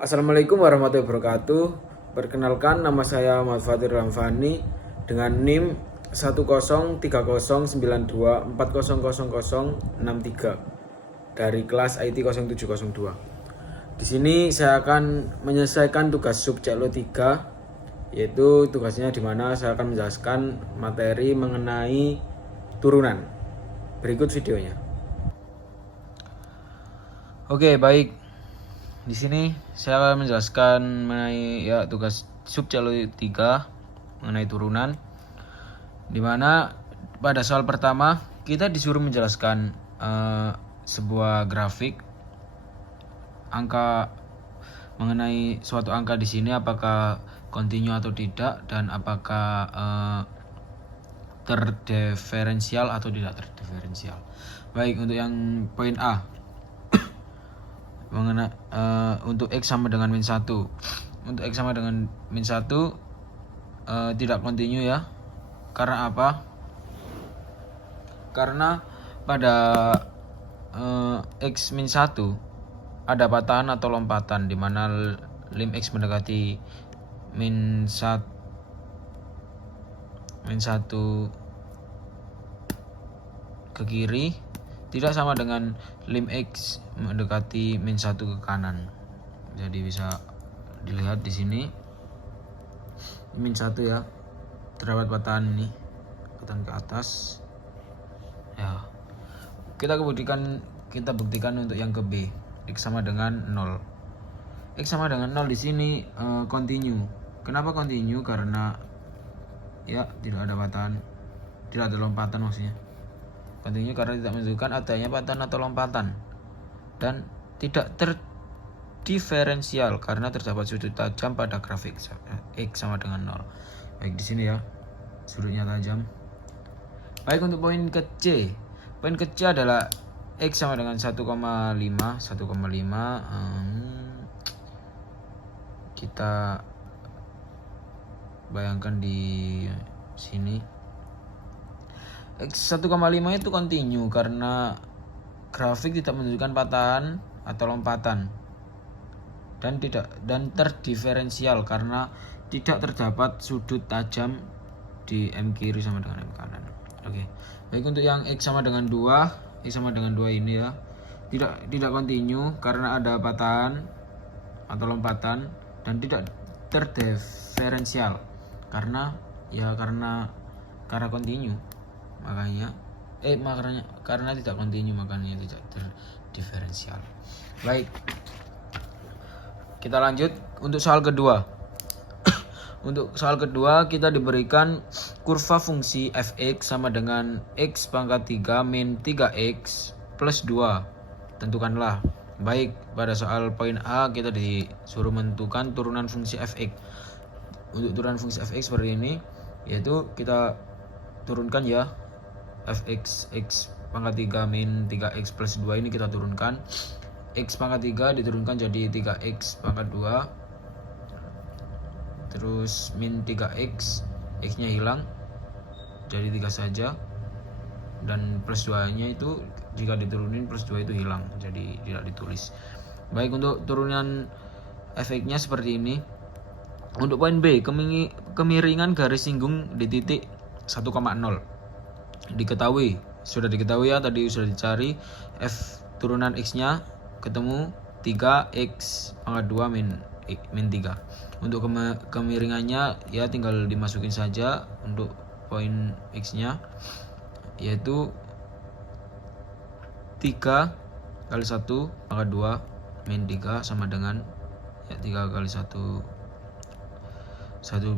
Assalamualaikum warahmatullahi wabarakatuh. Perkenalkan, nama saya Muhammad Fatir Ramfani dengan NIM 1030924000063 dari kelas IT 0702. Di sini saya akan menyelesaikan tugas sub CLO 3, yaitu tugasnya di mana saya akan menjelaskan materi mengenai turunan. Berikut videonya. Oke, baik. Di sini saya akan menjelaskan mengenai tugas sub CLO 3 mengenai turunan, di mana pada soal pertama kita disuruh menjelaskan sebuah grafik angka mengenai suatu angka di sini apakah kontinu atau tidak, dan apakah terdiferensial atau tidak terdiferensial. Baik, untuk yang poin A mengenai untuk X sama dengan min 1. Untuk X sama dengan min 1 tidak kontinu ya. Karena apa? Karena pada X min 1 ada patahan atau lompatan di mana lim X mendekati min 1 ke kiri tidak sama dengan lim X mendekati min 1 ke kanan. Jadi bisa dilihat di sini min 1 ya, terdapat patahan ini, patahan ke atas ya. Kita buktikan untuk yang ke B, X sama dengan 0. X sama dengan 0 di sini kontinu. Kenapa kontinu? Karena ya tidak ada patahan, tidak ada lompatan maksudnya. Kontinu karena tidak menunjukkan adanya patahan atau lompatan, dan tidak terdiferensial karena terdapat sudut tajam pada grafik X sama dengan 0. Baik, di sini ya sudutnya tajam. Baik, untuk poin ke C. Poin ke C adalah X sama dengan 1,5. Kita bayangkan di sini X 1,5 itu kontinu karena grafik tidak menunjukkan patahan atau lompatan, dan terdiferensial karena tidak terdapat sudut tajam di M kiri sama dengan M kanan. Oke. Baik, untuk yang X sama dengan 2, X sama dengan 2 ini ya tidak kontinu karena ada patahan atau lompatan, dan tidak terdiferensial karena kontinu. Karena tidak kontinu makanya tidak terdiferensial. Baik, kita lanjut untuk soal kedua. Untuk soal kedua kita diberikan kurva fungsi fx sama dengan x pangkat 3 min 3x plus 2. Tentukanlah. Baik, pada soal poin A kita disuruh menentukan turunan fungsi fx. Untuk turunan fungsi fx seperti ini, yaitu kita turunkan ya, fx x pangkat 3 min 3x plus 2 ini kita turunkan. X pangkat 3 diturunkan jadi 3x pangkat 2, terus min 3x, x nya hilang jadi 3 saja, dan plus 2 nya itu jika diturunin plus 2 itu hilang jadi tidak ditulis. Baik, untuk turunan fx nya seperti ini. Untuk poin B, kemiringan garis singgung di titik 1,0 sudah diketahui ya, tadi sudah dicari f turunan x nya ketemu 3x pangkat 2 min 3. Untuk kemiringannya ya tinggal dimasukin saja untuk poin x nya, yaitu 3 kali 1 pangkat 2 min 3 sama dengan ya 3 kali 1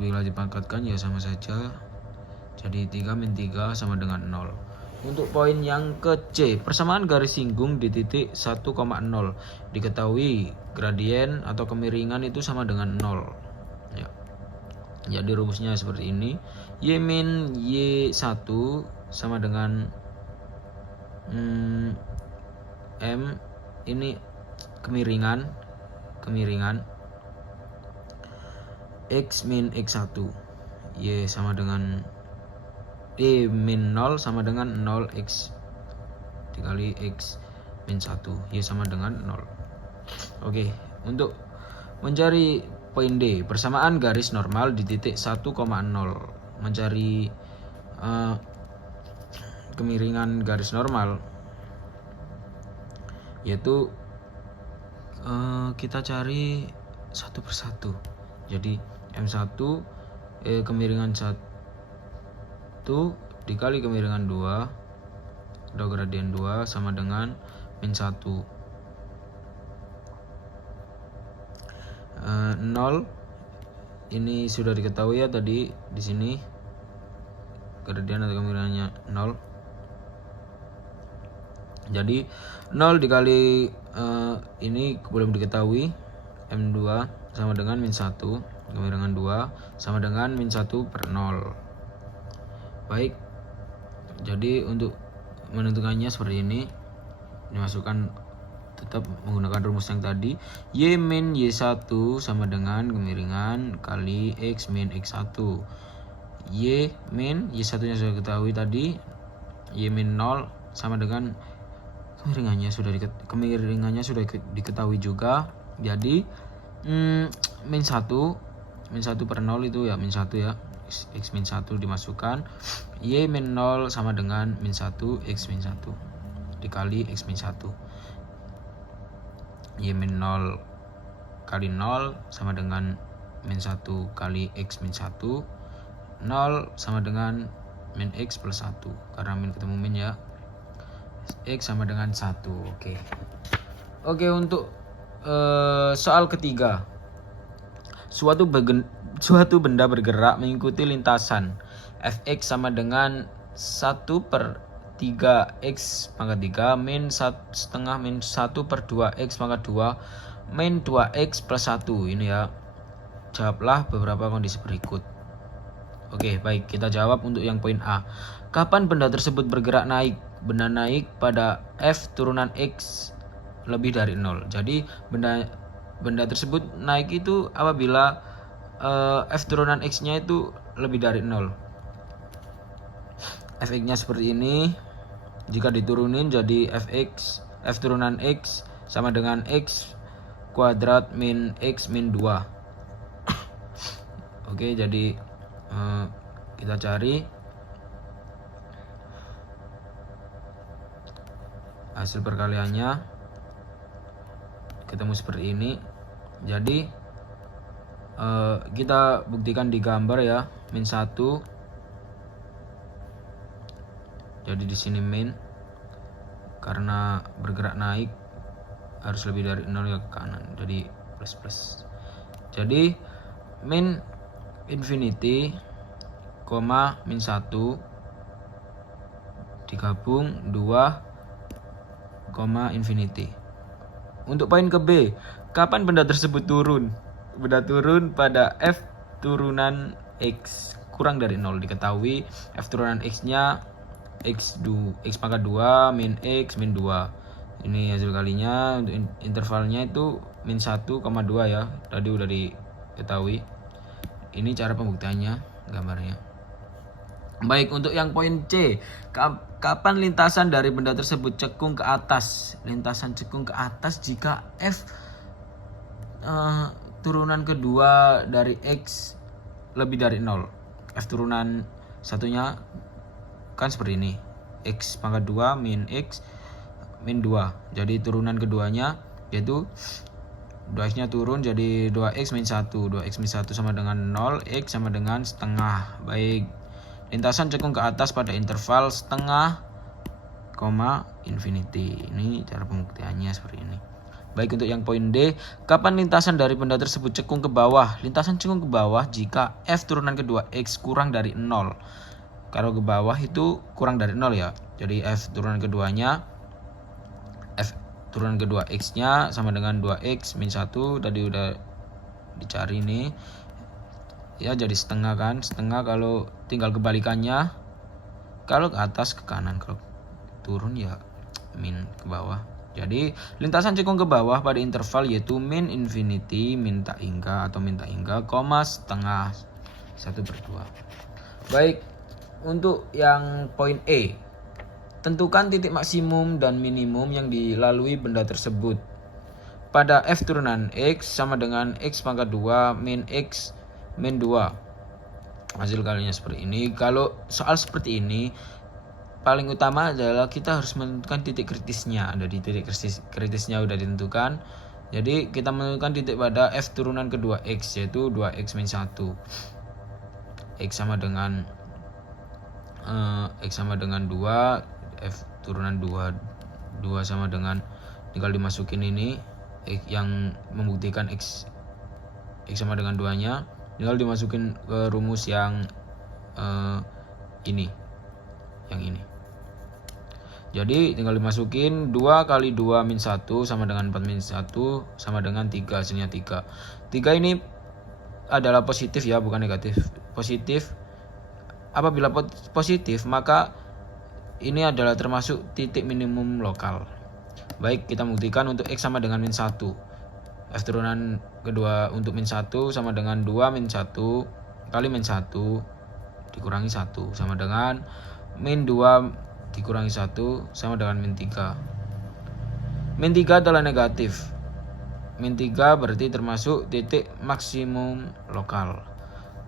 bila dipangkatkan ya sama saja, jadi 3 min 3 sama dengan 0. Untuk poin yang ke C, persamaan garis singgung di titik 1,0 diketahui gradien atau kemiringan itu sama dengan 0 ya. Jadi rumusnya seperti ini, y min y1 sama dengan m ini kemiringan x min x1, y sama dengan y min 0 sama dengan 0x dikali x min 1, y sama dengan 0. Oke, untuk Mencari poin D, persamaan garis normal di titik 1,0. Mencari kemiringan garis normal, yaitu kita cari satu persatu. Jadi M1 kemiringan 1 dikali kemiringan 2 atau gradien 2 sama dengan min 1. 0 ini sudah diketahui ya tadi di sini gradien atau kemiringannya 0. Jadi 0 dikali ini belum diketahui, M2 sama dengan min 1, kemiringan 2 sama dengan min 1 per 0. Baik, jadi untuk menentukannya seperti ini, dimasukkan tetap menggunakan rumus yang tadi, Y min Y1 sama dengan kemiringan kali X min X1. Y min Y1 nya sudah diketahui tadi, Y min 0 sama dengan kemiringannya sudah diketahui juga. Jadi min 1 per 0 itu ya min 1 ya, X min 1 dimasukkan, Y min 0 sama dengan min 1 X min 1 dikali X min 1. Y min 0 kali 0 sama dengan min 1 kali X min 1. 0 sama dengan min X plus 1, karena min ketemu min ya. X sama dengan 1. Oke, untuk soal ketiga. Suatu benda bergerak mengikuti lintasan Fx sama dengan 1/3x pangkat 3 min 1/2 min 1 per 2x pangkat 2 min 2x plus 1. Ini ya, jawablah beberapa kondisi berikut. Oke, baik, kita jawab untuk yang poin A. Kapan benda tersebut bergerak naik? Benda naik pada F turunan X lebih dari 0. Jadi benda tersebut naik itu apabila F turunan X nya itu lebih dari 0. Fx nya seperti ini. Jika diturunin jadi F turunan X sama dengan X kuadrat min X min 2. Oke, jadi kita cari hasil perkaliannya, ketemu seperti ini. Jadi kita buktikan di gambar ya, min 1. Jadi di sini min, karena bergerak naik harus lebih dari 0 ya ke kanan, jadi plus plus. Jadi min infinity, min 1 digabung 2, infinity. Untuk poin ke B, kapan benda tersebut turun? Benda turun pada F turunan X kurang dari 0. Diketahui F turunan X nya X pangkat 2 min X min 2. Ini hasil kalinya. Untuk intervalnya itu min 1,2 ya, tadi udah diketahui. Ini cara pembuktiannya, gambarnya. Baik, untuk yang poin C, kapan lintasan dari benda tersebut cekung ke atas? Lintasan cekung ke atas jika F turunan kedua dari X lebih dari 0. F turunan satunya kan seperti ini, X pangkat 2 min X min 2. Jadi turunan keduanya yaitu 2x nya turun jadi 2x min 1. 2x min 1 sama dengan 0, X sama dengan setengah. Baik, lintasan cekung ke atas pada interval setengah, infinity. Ini cara pembuktiannya seperti ini. Baik, untuk yang poin D, kapan lintasan dari benda tersebut cekung ke bawah? Lintasan cekung ke bawah jika F turunan kedua X kurang dari 0. Kalau ke bawah itu kurang dari 0 ya. Jadi F turunan keduanya, F turunan kedua X nya sama dengan 2X min 1. Tadi udah dicari nih ya, jadi setengah kan. Setengah kalau tinggal kebalikannya, kalau ke atas ke kanan, kalau turun ya min ke bawah. Jadi lintasan cekung ke bawah pada interval yaitu min infinity min tak hingga atau min tak hingga, setengah 1/2. Baik, untuk yang poin E, tentukan titik maksimum dan minimum yang dilalui benda tersebut. pada f turunan x sama dengan x pangkat 2 min x min 2. Hasil kalinya seperti ini. Kalau soal seperti ini, paling utama adalah kita harus menentukan titik kritisnya. Ada di titik kritisnya udah ditentukan. Jadi kita menentukan titik pada f turunan kedua x, yaitu 2x min 1. X sama dengan 2, f turunan 2 sama dengan, tinggal dimasukin ini x yang membuktikan x sama dengan 2-nya, tinggal dimasukin ke rumus yang ini. Jadi tinggal dimasukin 2 kali 2 min 1 sama dengan 4 min 1 sama dengan 3, hasilnya 3. 3 ini adalah positif ya, bukan negatif. Positif. Apabila positif, maka ini adalah termasuk titik minimum lokal. Baik, kita buktikan untuk x sama dengan min 1. F turunan kedua untuk min 1 sama dengan 2 min 1 kali min 1 dikurangi 1 sama dengan min 2 dikurangi 1 sama dengan min 3. Min 3 adalah negatif. Min 3 berarti termasuk titik maksimum lokal.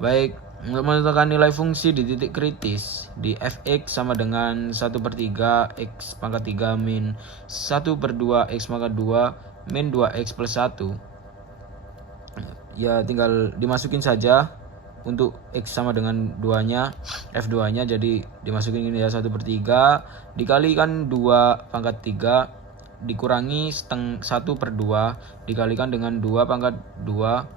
Baik, untuk menentukan nilai fungsi di titik kritis di fx sama dengan 1/3 x pangkat 3 min 1/2 x pangkat 2 min 2x plus 1. Ya tinggal dimasukin saja untuk x sama dengan 2-nya, f2 nya, jadi dimasukin ini ya, 1/3 dikalikan 2 pangkat 3 dikurangi 1/2 dikalikan dengan 2 pangkat 2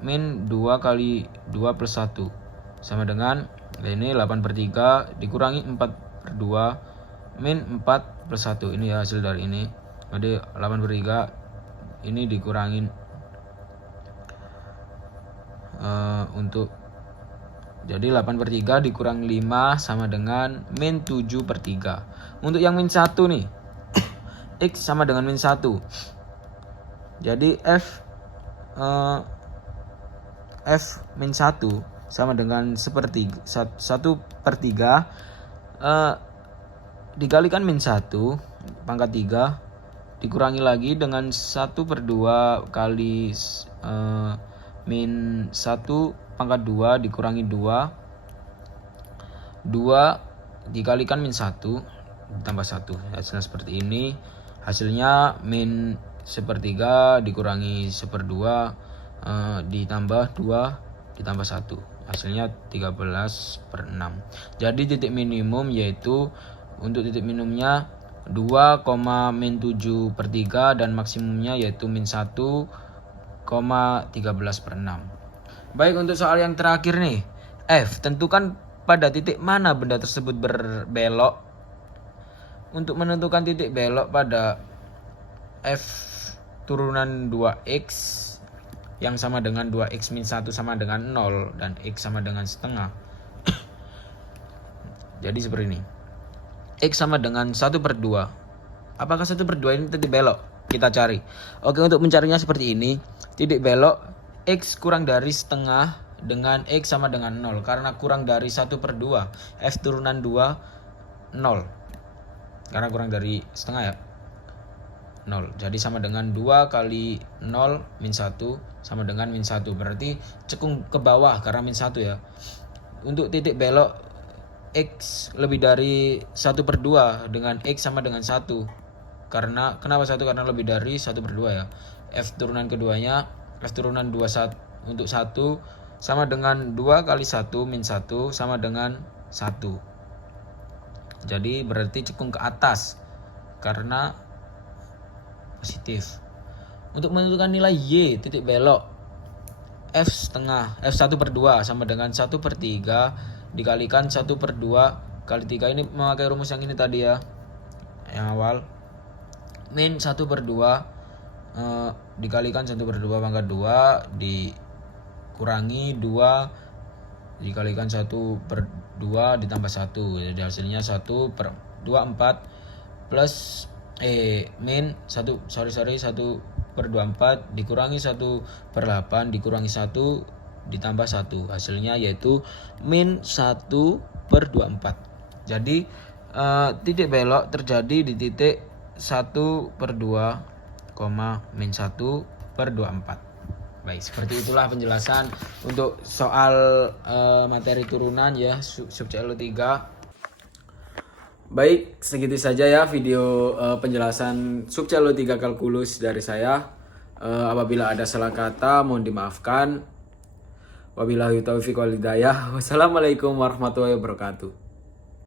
min 2 kali 2 plus 1 sama dengan ini 8/3 dikurangi 4/2 min 4 plus 1. Ini ya hasil dari ini. Jadi 8/3 ini dikurangin jadi 8/3 dikurang 5 sama dengan min 7/3. Untuk yang min 1 nih, x sama dengan min 1. Jadi f min 1 sama dengan 1/3 dikalikan min 1 pangkat 3 dikurangi lagi dengan 1/2 kali min 1 pangkat 2 dikurangi 2 dikalikan min 1 ditambah 1. Hasilnya seperti ini. Hasilnya min 1/3 dikurangi 1/2 ditambah 2 ditambah 1. Hasilnya 13/6. Jadi titik minimum yaitu, untuk titik minimumnya 2, min 7/3 dan maksimumnya yaitu min 1,13/6. Baik, untuk soal yang terakhir nih, F, tentukan pada titik mana benda tersebut berbelok. Untuk menentukan titik belok pada F turunan 2x yang sama dengan 2x min 1 sama dengan 0 dan x sama dengan setengah. Jadi seperti ini. X sama dengan 1/2. Apakah 1/2 ini titik belok? Kita cari. Oke, untuk mencarinya seperti ini. Titik belok x kurang dari setengah dengan x sama dengan 0. Karena kurang dari 1/2, f turunan 2 0. Karena kurang dari setengah ya, 0. Jadi sama dengan 2 kali 0 min 1 sama dengan min 1. Berarti cekung ke bawah karena min 1 ya. Untuk titik belok x lebih dari 1/2 dengan x sama dengan 1. Kenapa 1? Karena lebih dari 1/2 ya. F turunan keduanya, F turunan 2 untuk 1 sama dengan 2 kali 1 min 1 sama dengan 1. Jadi berarti cekung ke atas karena positif. Untuk menentukan nilai y titik belok f setengah, f 1/2 sama dengan 1/3 dikalikan 1/2 kali 3. Ini memakai rumus yang ini tadi ya, yang awal. Min 1/2 dikalikan 1/2 pangkat 2 dikurangi 2 dikalikan 1/2 ditambah 1. Jadi hasilnya 1/24 plus min 1/24 dikurangi 1/8 dikurangi 1 ditambah 1. Hasilnya yaitu min 1/24. Jadi titik belok terjadi di titik 1/2 min 1/24. Baik, seperti itulah penjelasan untuk soal materi turunan ya sub CLO3. Baik, segitu saja ya video penjelasan sub CLO3 kalkulus dari saya. Apabila ada salah kata mohon dimaafkan. Wabillahi taufiq wal hidayah. Wassalamualaikum warahmatullahi wabarakatuh.